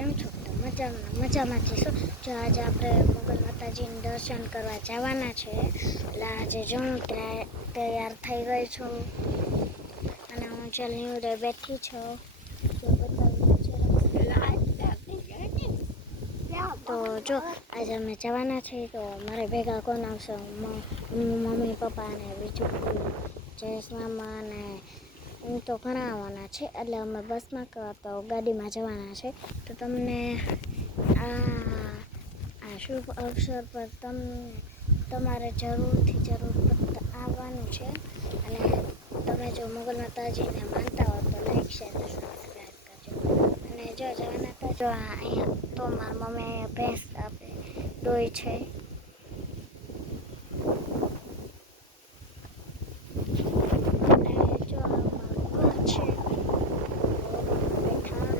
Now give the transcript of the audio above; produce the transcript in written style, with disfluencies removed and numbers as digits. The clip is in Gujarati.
કેમ છો? તો મજામાં જઈશું. જો આજે આપણે મોગલ માતાજીનું દર્શન કરવા જવાના છે. એટલે આજે જો હું તૈયાર થઈ ગઈ છું અને હું ચલની બેઠી છું. તો જો આજે અમે જવાના છીએ, તો મારે ભેગા કોણ આવશે? મમ્મી પપ્પા અને બીજું જયેશ મામા અને હું તો ઘણા આવવાના છે. એટલે અમે બસમાં તો ગાડીમાં જવાના છે. તો તમને આ શુભ અવસર પર તમારે જરૂરથી આવવાનું છે. અને તમે જો મોગલ માતાજીને માનતા હો તો લાઈક શેર અને સબસ્ક્રાઈબ કરજો. અને જો જવાના તો જો અહીંયા તો મારી મમ્મી ભેંસ દોય છે.